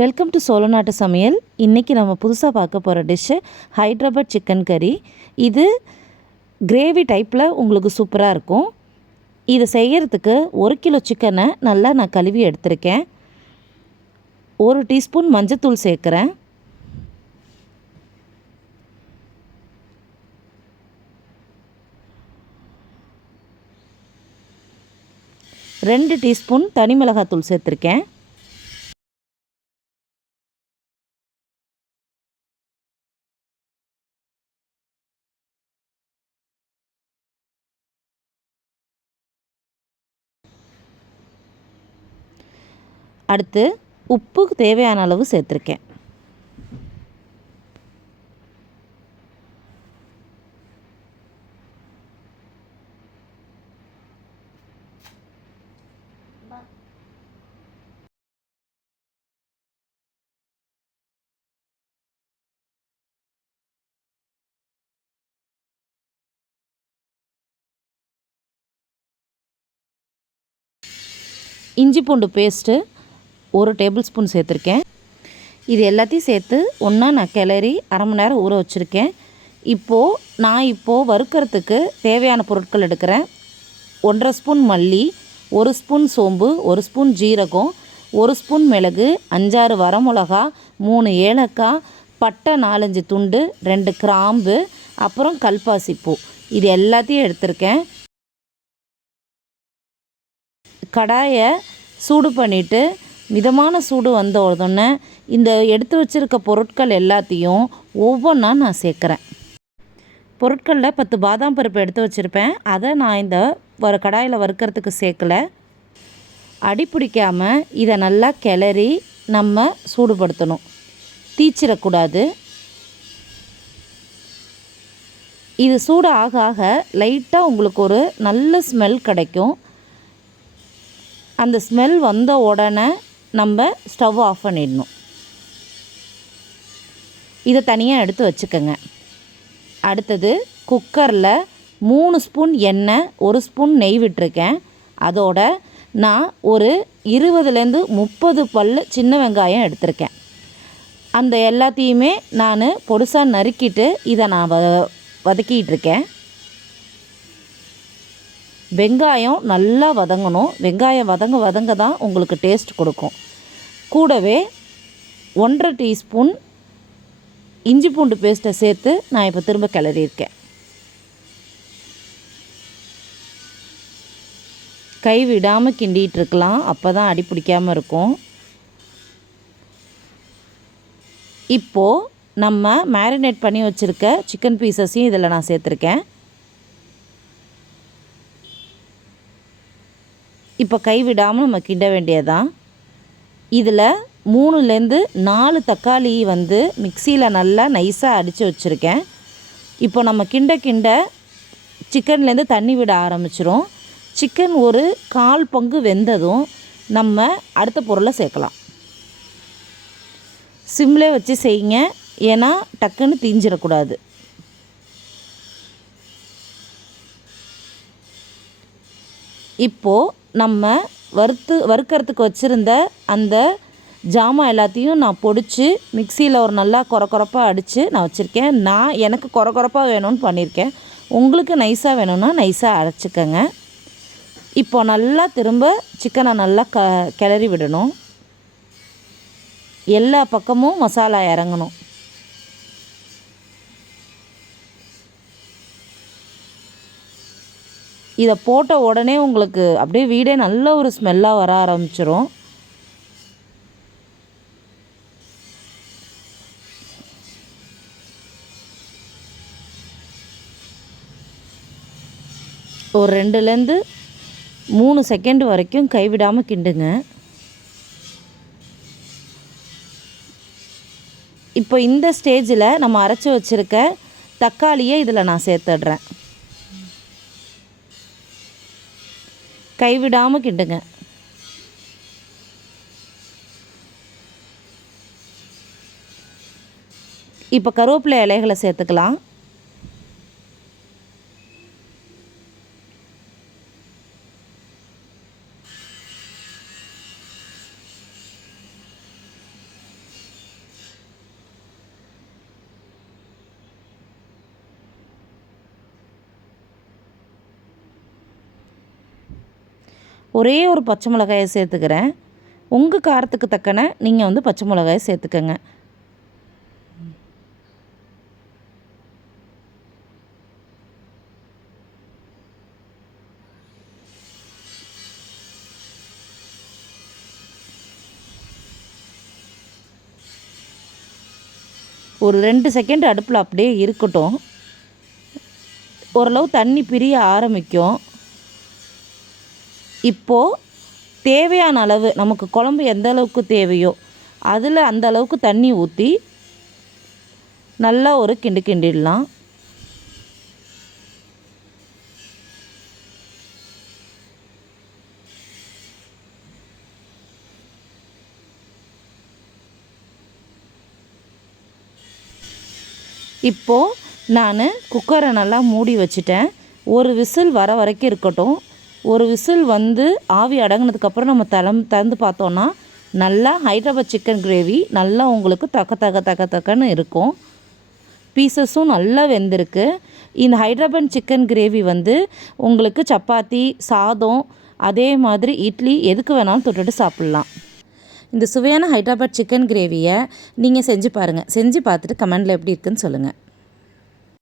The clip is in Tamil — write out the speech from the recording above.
வெல்கம் டு சோழநாட்டு சமையல். இன்றைக்கி நம்ம புதுசாக பார்க்க போகிற டிஷ்ஷு ஹைதராபாத் சிக்கன் கறி. இது கிரேவி டைப்பில் உங்களுக்கு சூப்பராக இருக்கும். இதை செய்கிறதுக்கு 1 கிலோ சிக்கனை நல்லா நான் கழுவி எடுத்திருக்கேன். 1 டீஸ்பூன் மஞ்சத்தூள் சேர்க்குறேன். 2 டீஸ்பூன் தனி மிளகாத்தூள் சேர்த்துருக்கேன். அடுத்து உப்பு தேவையான அளவு சேர்த்துருக்கேன். இஞ்சி பூண்டு பேஸ்ட்டு 1 டேபிள் ஸ்பூன் சேர்த்துருக்கேன். இது எல்லாத்தையும் சேர்த்து ஒன்றா நான் கிளறி அரை மணி நேரம் ஊற வச்சுருக்கேன். நான் வறுக்கிறதுக்கு தேவையான பொருட்கள் எடுக்கிறேன். 1.5 ஸ்பூன் மல்லி, 1 ஸ்பூன் சோம்பு, 1 ஸ்பூன் ஜீரகம், 1 ஸ்பூன் மிளகு, 5-6 வரமிளகா, 3 ஏலக்காய், பட்டை 4-5 துண்டு, 2 கிராம்பு, அப்புறம் கல்பாசிப்பூ. இது எல்லாத்தையும் எடுத்திருக்கேன். கடாயை சூடு பண்ணிவிட்டு மிதமான சூடு வந்த உடனே இந்த எடுத்து வச்சுருக்க பொருட்கள் எல்லாத்தையும் ஒவ்வொன்றா நான் சேர்க்குறேன். பொருட்களில் 10 பாதாம் பருப்பு எடுத்து வச்சுருப்பேன். அதை நான் இந்த கடாயில் வறுக்கிறதுக்கு சேர்க்கலை. அடி பிடிக்காமல் இதை நல்லா கிளறி நம்ம சூடுபடுத்தணும். தீச்சிடக்கூடாது. இது சூடு ஆக ஆக லைட்டாக உங்களுக்கு ஒரு நல்ல ஸ்மெல் கிடைக்கும். அந்த ஸ்மெல் வந்த உடனே நம்ம ஸ்டவ் ஆஃப் பண்ணிடணும். இதை தனியாக எடுத்து வச்சுக்கோங்க. அடுத்தது குக்கரில் 3 ஸ்பூன் எண்ணெய், 1 ஸ்பூன் நெய் விட்டுருக்கேன். அதோட நான் ஒரு 20-30 பல் சின்ன வெங்காயம் எடுத்திருக்கேன். அந்த எல்லாத்தையுமே நான் பொடுசாக நறுக்கிட்டு இதை நான் வதக்கிட்டு இருக்கேன். வெங்காயம் நல்லா வதங்கணும். வெங்காயம் வதங்க தான் உங்களுக்கு டேஸ்ட் கொடுக்கும். கூடவே 1.5 டீஸ்பூன் இஞ்சி பூண்டு பேஸ்ட்டை சேர்த்து நான் இப்போ திரும்ப கிளறியிருக்கேன். கை விடாமல் கிண்டிகிட்டு இருக்கலாம். அப்போ தான் அடி பிடிக்காமல் இருக்கும். இப்போது நம்ம மேரினேட் பண்ணி வச்சுருக்க சிக்கன் பீசஸையும் இதில் நான் சேர்த்துருக்கேன். இப்போ கை விடாமல் நம்ம கிண்ட வேண்டியதான். இதில் 3-4 தக்காளி மிக்சியில் நல்லா நைஸாக அடித்து வச்சுருக்கேன். இப்போ நம்ம கிண்ட சிக்கன்லேருந்து தண்ணி விட ஆரம்பிச்சிரும். சிக்கன் ஒரு 1/4 பங்கு வெந்ததும் நம்ம அடுத்த பொருளை சேர்க்கலாம். சிம்லே வச்சு செய்யுங்க, ஏன்னா டக்குன்னு தீஞ்சிடக்கூடாது. இப்போது நம்ம வறுக்கிறதுக்கு வச்சுருந்த அந்த ஜாமான் எல்லாத்தையும் நான் பொடிச்சு மிக்சியில் ஒரு நல்லா கொரப்பாக அடித்து நான் வச்சுருக்கேன். எனக்கு கொரப்பாக வேணும்னு பண்ணியிருக்கேன். உங்களுக்கு நைஸாக வேணும்னா நைஸாக அரைச்சிக்கங்க. இப்போ நல்லா திரும்ப சிக்கனை நல்லா கிளறி விடணும். எல்லா பக்கமும் மசாலா இறங்கணும். இதை போட்ட உடனே உங்களுக்கு அப்படியே வீடே நல்ல ஒரு ஸ்மெல்லாக வர ஆரம்பிச்சிரும். ஒரு 2-3 செகண்ட் வரைக்கும் கைவிடாமல் கிண்டுங்க. இப்போ இந்த ஸ்டேஜில் நம்ம அரைச்சி வச்சுருக்க தக்காளியை இதில் நான் சேர்த்துடுறேன். கைவிடாமல் கிண்டுங்க. இப்போ கருவேப்பிலை இலைகளை சேர்த்துக்கலாம். ஒரே ஒரு பச்சை மிளகாயை சேர்த்துக்கிறேன். உங்கள் காரத்துக்கு தக்கன நீங்கள் வந்து பச்சை மிளகாயை சேர்த்துக்கங்க. ஒரு 2 செகண்ட் அடுப்பில் அப்படியே இருக்கட்டும். ஓரளவு தண்ணி பிரிய ஆரம்பிக்கும். இப்போது தேவையான அளவு நமக்கு குழம்பு எந்த அளவுக்கு தேவையோ அதில் அந்த அளவுக்கு தண்ணி ஊற்றி நல்லா ஒரு கிண்டிடலாம். இப்போது நான் குக்கரை நல்லா மூடி வச்சுட்டேன். ஒரு விசில் வர வரைக்கும் இருக்கட்டும். ஒரு விசில் வந்து ஆவி அடங்கினதுக்கப்புறம் நம்ம திறந்து பார்த்தோன்னா நல்லா ஹைதராபாத் சிக்கன் கிரேவி நல்லா உங்களுக்கு தக்கன்னு இருக்கும். பீசஸும் நல்லா வெந்திருக்கு. இந்த ஹைதராபாத் சிக்கன் கிரேவி வந்து உங்களுக்கு சப்பாத்தி, சாதம், அதே மாதிரி இட்லி எதுக்கு வேணாலும் தொட்டுட்டு சாப்பிட்லாம். இந்த சுவையான ஹைதராபாத் சிக்கன் கிரேவியை நீங்கள் செஞ்சு பாருங்கள். செஞ்சு பார்த்துட்டு கமெண்டில் எப்படி இருக்குன்னு சொல்லுங்கள்.